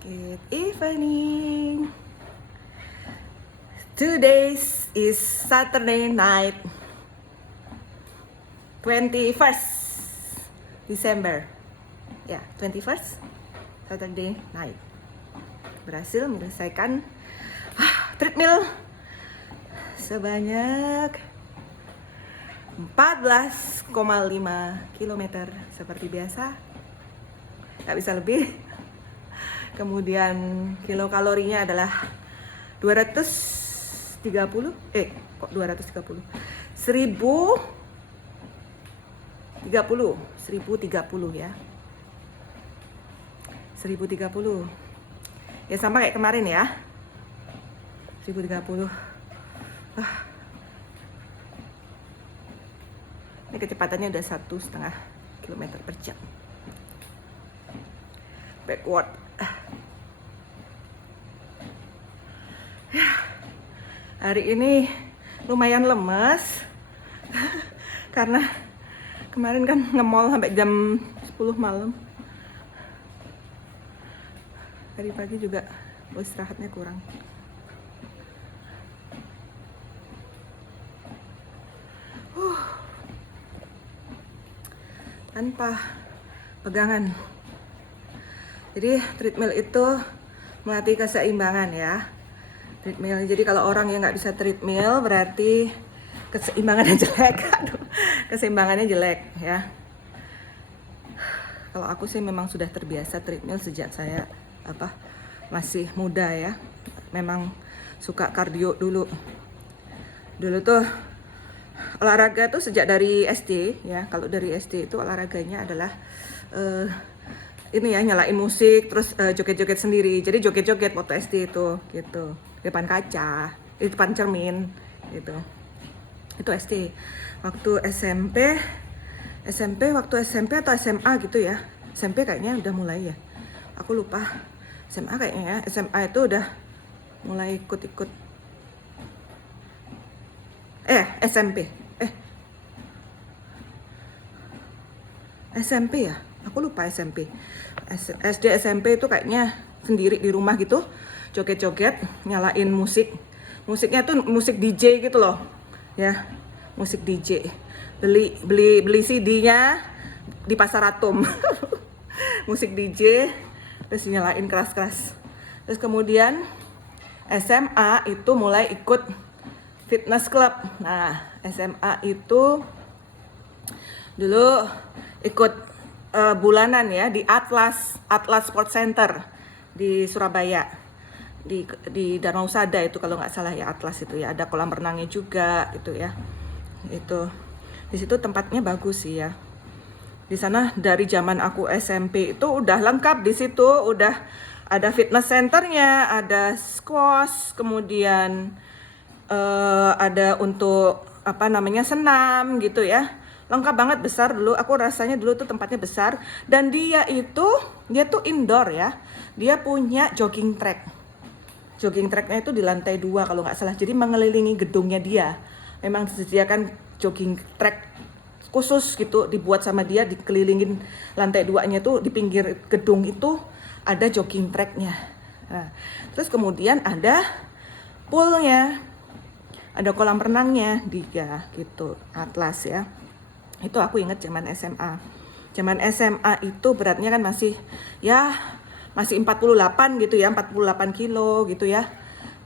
Good evening. Today is Saturday night, 21st December. Ya, 21st Saturday night. Berhasil menyelesaikan treadmill sebanyak 14,5 km seperti biasa. Gak bisa lebih. Kemudian kilokalorinya adalah 230 kok 230 1030 ya 1030 ya, sama kayak kemarin ya, 1030. Ini kecepatannya udah 1,5 km per jam. Backward. Hari ini lumayan lemes karena kemarin kan nge-mall sampai jam 10 malam. Tadi pagi juga istirahatnya kurang. Tanpa pegangan. Jadi treadmill itu melatih keseimbangan ya. Treadmill. Jadi kalau orang yang nggak bisa treadmill berarti keseimbangannya jelek. Keseimbangannya jelek ya. Kalau aku sih memang sudah terbiasa treadmill sejak saya masih muda ya. Memang suka kardio dulu. Dulu tuh olahraga tuh sejak dari SD ya. Kalau dari SD itu olahraganya adalah ini ya, nyalain musik terus joget-joget sendiri. Jadi joget-joget waktu SD itu gitu. Depan kaca, di depan cermin gitu. Itu SD. Waktu SMP atau SMA gitu ya. SMP kayaknya udah mulai ya. Aku lupa. SMA kayaknya ya. SMA itu udah mulai ikut-ikut. SMP. SMP ya. Aku lupa SMP. SD SMP itu kayaknya sendiri di rumah gitu. Joget-joget, nyalain musik. Musiknya tuh musik DJ gitu loh. Ya, musik DJ. Beli CD-nya di Pasar Atom. Musik DJ terus nyalain keras-keras. Terus kemudian SMA itu mulai ikut fitness club. Nah, SMA itu dulu ikut bulanan ya di Atlas Sport Center di Surabaya. Di Danau Sada itu kalau nggak salah ya, Atlas itu ya, ada kolam renangnya juga gitu ya. Itu di situ tempatnya bagus sih ya. Di sana dari zaman aku SMP itu udah lengkap, di situ udah ada fitness centernya, ada squash, kemudian ada untuk senam gitu ya. Lengkap banget, besar dulu. Aku rasanya dulu tuh tempatnya besar, dan dia tuh indoor ya. Dia punya jogging track. Jogging tracknya itu di lantai 2 kalau nggak salah. Jadi mengelilingi gedungnya dia. Memang disediakan jogging track khusus gitu, dibuat sama dia, dikelilingin lantai 2-nya tuh, di pinggir gedung itu ada jogging tracknya. Nah, terus kemudian ada poolnya, ada kolam renangnya dia gitu, Atlas ya. Itu aku inget zaman SMA. Zaman SMA itu beratnya kan masih 48 gitu ya, 48 kilo gitu ya.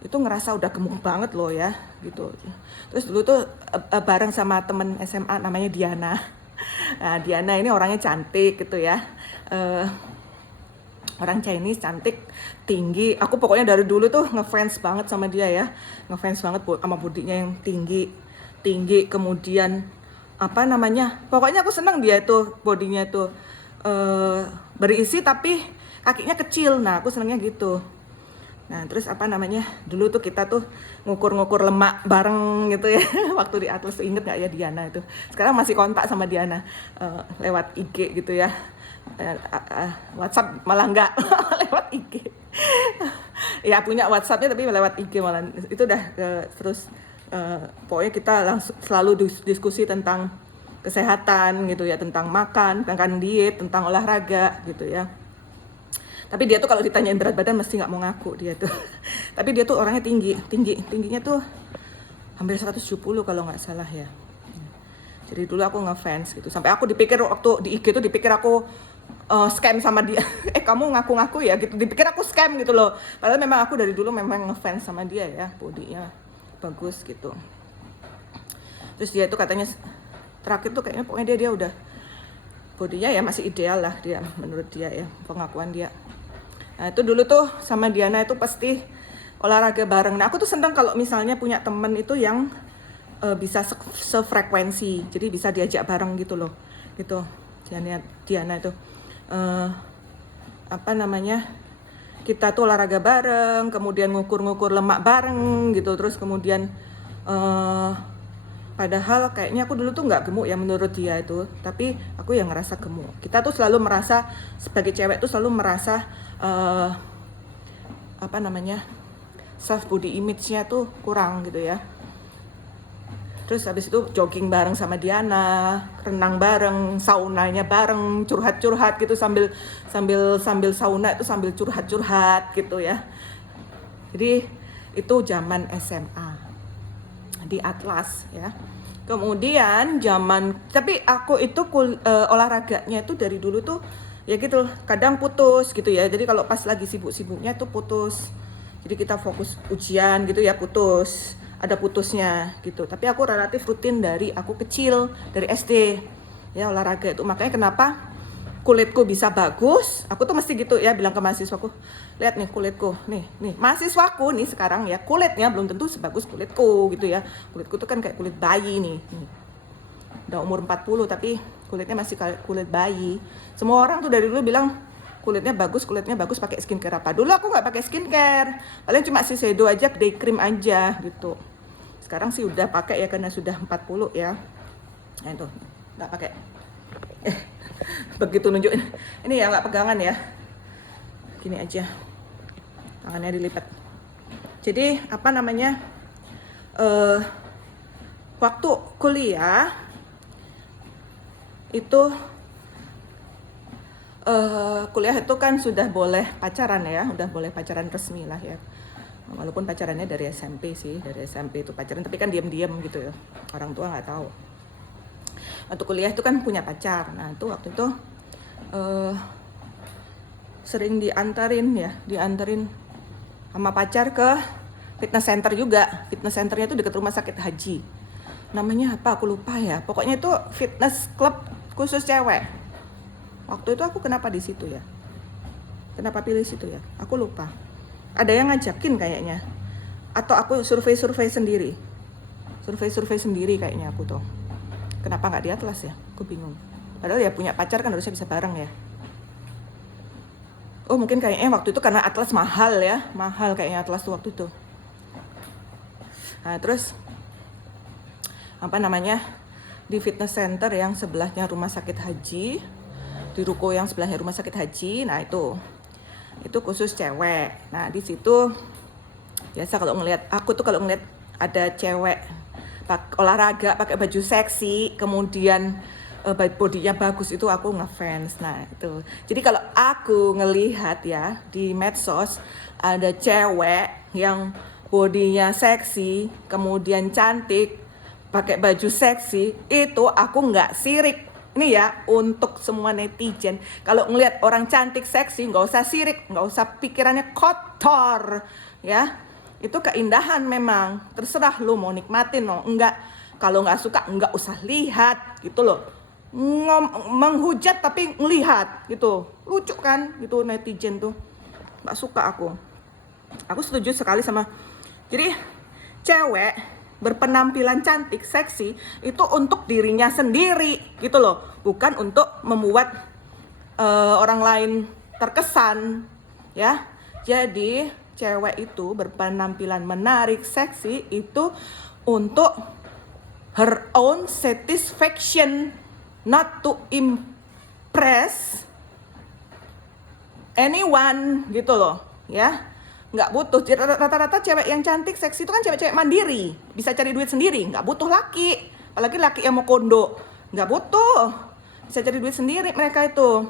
Itu ngerasa udah gemuk banget loh ya gitu. Terus dulu tuh bareng sama temen SMA namanya Diana. Nah, Diana ini orangnya cantik gitu ya. Orang Chinese, cantik, tinggi. Aku pokoknya dari dulu tuh ngefans banget sama dia ya. Ngefans banget sama bodinya yang tinggi. Kemudian pokoknya aku senang dia itu, bodinya itu berisi tapi kakinya kecil. Nah, aku senangnya gitu. Nah, terus dulu tuh kita tuh ngukur lemak bareng gitu ya. Waktu di Atlas, inget gak ya Diana itu? Sekarang masih kontak sama Diana lewat IG gitu ya. WhatsApp malah enggak. Lewat IG. Ya, punya WhatsAppnya tapi lewat IG malah. Itu udah terus pokoknya kita selalu diskusi tentang kesehatan gitu ya, tentang makan, tentang diet, tentang olahraga gitu ya. Tapi dia tuh kalau ditanyain berat badan mesti nggak mau ngaku dia tuh. Tapi dia tuh orangnya tingginya tuh hampir 170 kalau nggak salah ya. Jadi dulu aku ngefans gitu. Sampai aku dipikir waktu di IG tuh dipikir aku scam sama dia. Kamu ngaku-ngaku ya gitu. Dipikir aku scam gitu loh. Padahal memang aku dari dulu memang ngefans sama dia ya. Bodinya bagus gitu. Terus dia tuh katanya terakhir tuh kayaknya pokoknya dia udah bodinya ya masih ideal lah dia menurut dia ya, pengakuan dia. Nah itu dulu tuh sama Diana itu pasti olahraga bareng. Nah aku tuh senang kalau misalnya punya temen itu yang bisa sefrekuensi, jadi bisa diajak bareng gitu loh, gitu. Diana itu apa namanya, kita tuh olahraga bareng, kemudian ngukur-ngukur lemak bareng gitu, terus kemudian padahal kayaknya aku dulu tuh nggak gemuk ya menurut dia itu, tapi aku yang ngerasa gemuk. Kita tuh selalu merasa sebagai cewek tuh selalu merasa apa namanya, self body image-nya tuh kurang gitu ya. Terus habis itu jogging bareng sama Diana, renang bareng, saunanya bareng, curhat-curhat gitu sambil sauna itu sambil curhat-curhat gitu ya. Jadi itu zaman SMA di Atlas ya. Kemudian tapi aku itu olahraganya itu dari dulu tuh ya gitu, kadang putus gitu ya. Jadi kalau pas lagi sibuk-sibuknya tuh putus. Jadi kita fokus ujian gitu ya, putus. Ada putusnya gitu. Tapi aku relatif rutin dari aku kecil, dari SD ya olahraga itu. Makanya kenapa kulitku bisa bagus, aku tuh mesti gitu ya bilang ke mahasiswaku, lihat nih kulitku, nih mahasiswaku nih sekarang ya, kulitnya belum tentu sebagus kulitku gitu ya. Kulitku tuh kan kayak kulit bayi nih. Udah umur 40 tapi kulitnya masih kayak kulit bayi. Semua orang tuh dari dulu bilang kulitnya bagus pakai skincare apa. Dulu aku nggak pakai skincare, paling cuma Shiseido aja, day cream aja gitu. Sekarang sih udah pakai ya karena sudah 40 ya. Nah itu nggak pakai. Begitu nunjukin, ini ya nggak pegangan ya, gini aja, tangannya dilipat. Jadi apa namanya, waktu kuliah itu kuliah itu kan sudah boleh pacaran ya, udah boleh pacaran resmi lah ya. Walaupun pacarannya dari SMP sih, dari SMP itu pacaran, tapi kan diam-diam gitu ya, orang tua nggak tahu. Waktu kuliah itu kan punya pacar. Nah itu waktu itu sering diantarin sama pacar ke fitness center juga. Fitness centernya itu dekat rumah sakit haji. Namanya apa aku lupa ya. Pokoknya itu fitness club khusus cewek. Waktu itu aku kenapa di situ ya? Kenapa pilih situ ya? Aku lupa. Ada yang ngajakin kayaknya. Atau aku survei sendiri. Survei sendiri kayaknya aku tuh. Kenapa nggak di Atlas ya? Aku bingung. Padahal ya punya pacar kan harusnya bisa bareng ya. Oh mungkin kayaknya waktu itu karena Atlas mahal ya. Mahal kayaknya Atlas tuh waktu itu. Nah terus apa namanya, di fitness center yang sebelahnya rumah sakit haji, di ruko yang sebelahnya rumah sakit haji. Nah itu khusus cewek. Nah di situ biasa kalau ngelihat, aku tuh kalau ngelihat ada cewek olahraga pakai baju seksi, kemudian bodinya bagus, itu aku ngefans. Nah itu, jadi kalau aku ngelihat ya di medsos ada cewek yang bodinya seksi, kemudian cantik, pakai baju seksi, itu aku nggak sirik. Ini ya untuk semua netizen, kalau ngelihat orang cantik seksi nggak usah sirik, nggak usah pikirannya kotor ya. Itu keindahan memang, terserah lu mau nikmatin lo enggak. Kalau nggak suka nggak usah lihat gitu loh. Menghujat tapi ngelihat gitu, lucu kan gitu netizen tuh. Nggak suka aku setuju sekali sama, jadi cewek berpenampilan cantik seksi itu untuk dirinya sendiri gitu loh, bukan untuk membuat orang lain terkesan ya. Jadi cewek itu berpenampilan menarik, seksi itu untuk her own satisfaction, not to impress anyone gitu loh ya. Nggak butuh, rata-rata cewek yang cantik, seksi itu kan cewek-cewek mandiri, bisa cari duit sendiri, nggak butuh laki. Apalagi laki yang mau kondo, nggak butuh, bisa cari duit sendiri mereka itu.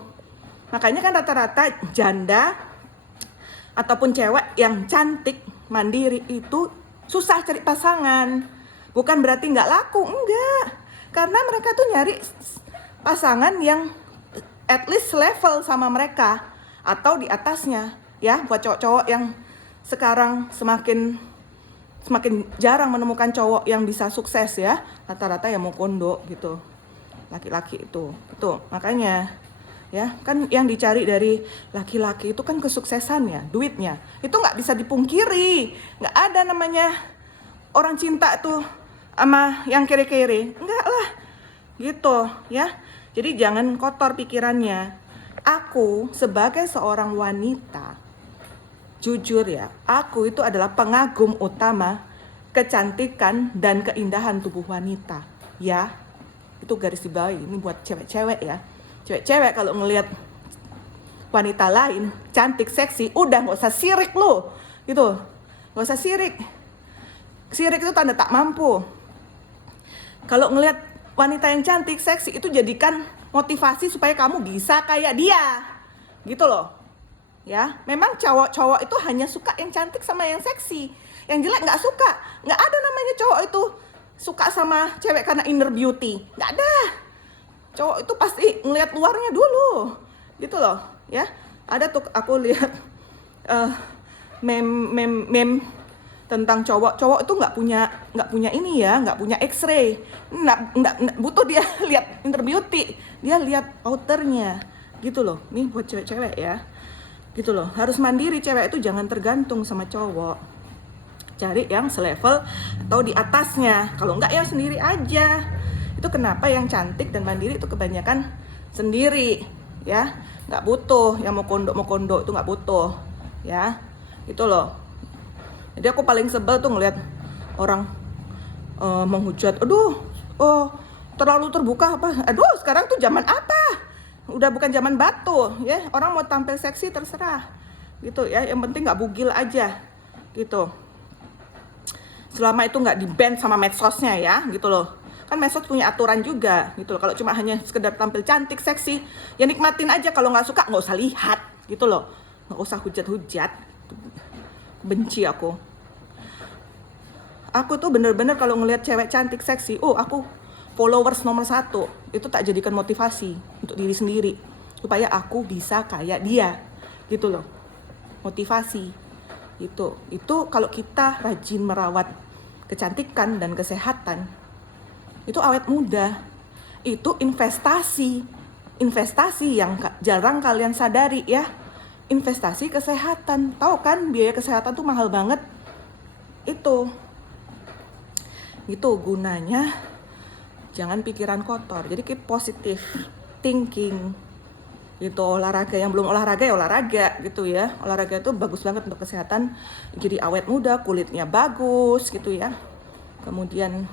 Makanya kan rata-rata janda ataupun cewek yang cantik, mandiri itu susah cari pasangan. Bukan berarti nggak laku, enggak. Karena mereka tuh nyari pasangan yang at least level sama mereka atau di atasnya. Ya, buat cowok-cowok yang sekarang semakin jarang menemukan cowok yang bisa sukses ya. Rata-rata ya mau kondo gitu. Laki-laki itu. Makanya ya kan yang dicari dari laki-laki itu kan kesuksesannya, duitnya. Itu nggak bisa dipungkiri. Nggak ada namanya orang cinta tuh sama yang kere-kere. Enggak lah. Gitu ya. Jadi jangan kotor pikirannya. Aku sebagai seorang wanita, jujur ya, aku itu adalah pengagum utama kecantikan dan keindahan tubuh wanita. Ya, itu garis dibawahi. Ini buat cewek-cewek ya. Cewek-cewek kalau ngelihat wanita lain cantik, seksi, udah nggak usah sirik lo, gitu. Nggak usah sirik. Sirik itu tanda tak mampu. Kalau ngelihat wanita yang cantik, seksi, itu jadikan motivasi supaya kamu bisa kayak dia, gitu loh. Ya, memang cowok-cowok itu hanya suka yang cantik sama yang seksi. Yang jelek nggak suka. Nggak ada namanya cowok itu suka sama cewek karena inner beauty. Nggak ada. Cowok itu pasti ngelihat luarnya dulu, gitu loh. Ya, ada tuh aku lihat meme tentang cowok itu nggak punya ini ya, nggak punya X-ray, nggak butuh dia lihat inner beauty, dia lihat outernya, gitu loh. Nih buat cewek-cewek ya. Gitu loh, harus mandiri. Cewek itu jangan tergantung sama cowok, cari yang selevel atau di atasnya. Kalau enggak ya sendiri aja. Itu kenapa yang cantik dan mandiri itu kebanyakan sendiri ya, nggak butuh yang mau kondo itu, nggak butuh ya. Itu loh. Jadi aku paling sebel tuh ngeliat orang menghujat, terlalu terbuka apa, sekarang tuh zaman apa? Udah bukan zaman batu ya, orang mau tampil seksi terserah gitu ya, yang penting nggak bugil aja gitu, selama itu nggak di-ban sama medsosnya ya, gitu loh. Kan medsos punya aturan juga gitu loh. Kalau cuma hanya sekedar tampil cantik, seksi, ya nikmatin aja. Kalau nggak suka nggak usah lihat gitu loh, nggak usah hujat-hujat. Benci aku tuh bener-bener kalau ngelihat cewek cantik, seksi, aku followers nomor 1, itu tak jadikan motivasi untuk diri sendiri supaya aku bisa kayak dia, gitu loh. Motivasi itu kalau kita rajin merawat kecantikan dan kesehatan, itu awet muda. Itu investasi yang jarang kalian sadari ya. Investasi kesehatan. Tahu kan biaya kesehatan tuh mahal banget. Itu gunanya. Jangan pikiran kotor. Jadi keep positive thinking. Gitu, olahraga. Yang belum olahraga ya olahraga gitu ya. Olahraga itu bagus banget untuk kesehatan. Jadi awet muda, kulitnya bagus gitu ya. Kemudian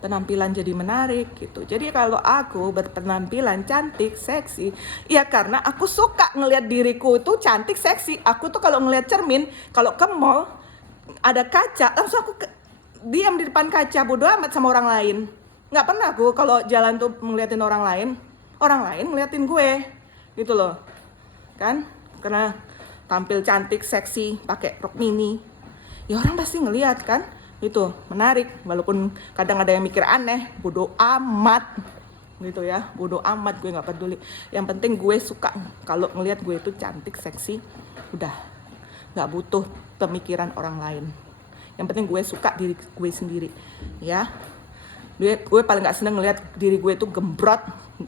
penampilan jadi menarik gitu. Jadi kalau aku berpenampilan cantik, seksi, ya karena aku suka ngelihat diriku itu cantik, seksi. Aku tuh kalau ngelihat cermin, kalau ke mall ada kaca, langsung aku diam di depan kaca, bodo amat sama orang lain. Nggak pernah aku kalau jalan tuh ngeliatin orang lain ngeliatin gue, gitu loh. Kan? Karena tampil cantik, seksi, pakai rok mini, ya orang pasti ngeliat kan. Itu menarik, walaupun kadang ada yang mikir aneh, bodo amat gitu ya, bodo amat, gue nggak peduli. Yang penting gue suka kalau ngelihat gue itu cantik, seksi, udah nggak butuh pemikiran orang lain. Yang penting gue suka diri gue sendiri ya. Gue paling nggak seneng ngelihat diri gue itu gembrot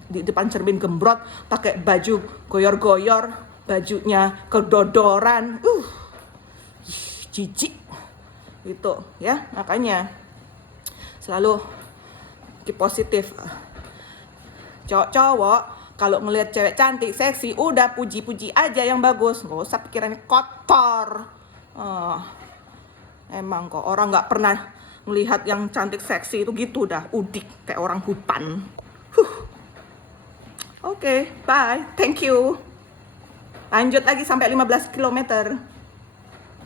di depan cermin, gembrot pakai baju goyor-goyor, bajunya kedodoran, jijik gitu ya. Makanya selalu keep positif. Cowok kalau ngelihat cewek cantik, seksi, udah puji-puji aja yang bagus, nggak usah pikirannya kotor. Emang kok orang nggak pernah ngelihat yang cantik, seksi itu gitu, dah udik kayak orang hutan. Oke, bye, thank you. Lanjut lagi sampai 15 km.